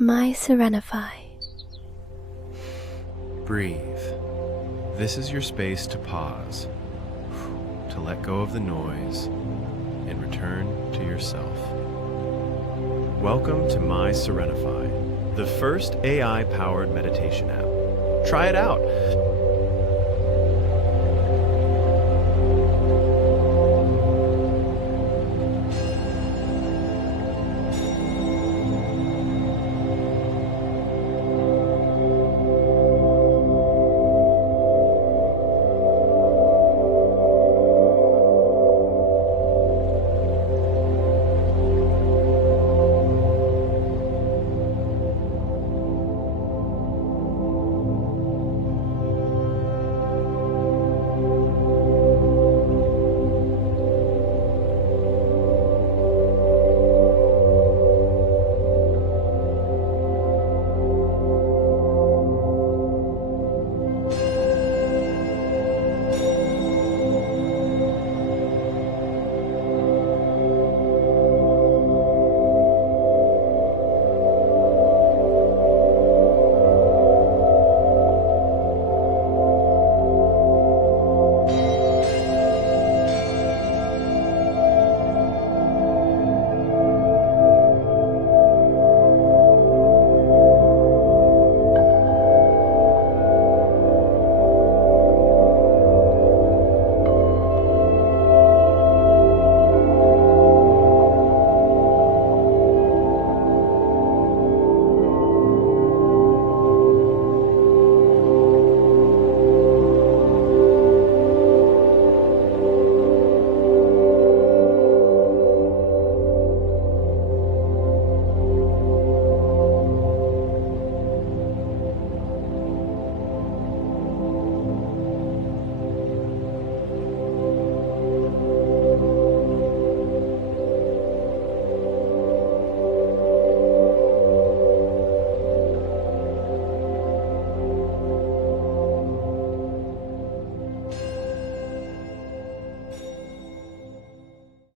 MySerenify. Breathe. This is your space to pause, to let go of the noise, and return to yourself. Welcome to MySerenify, the first AI-powered meditation app. Try it out.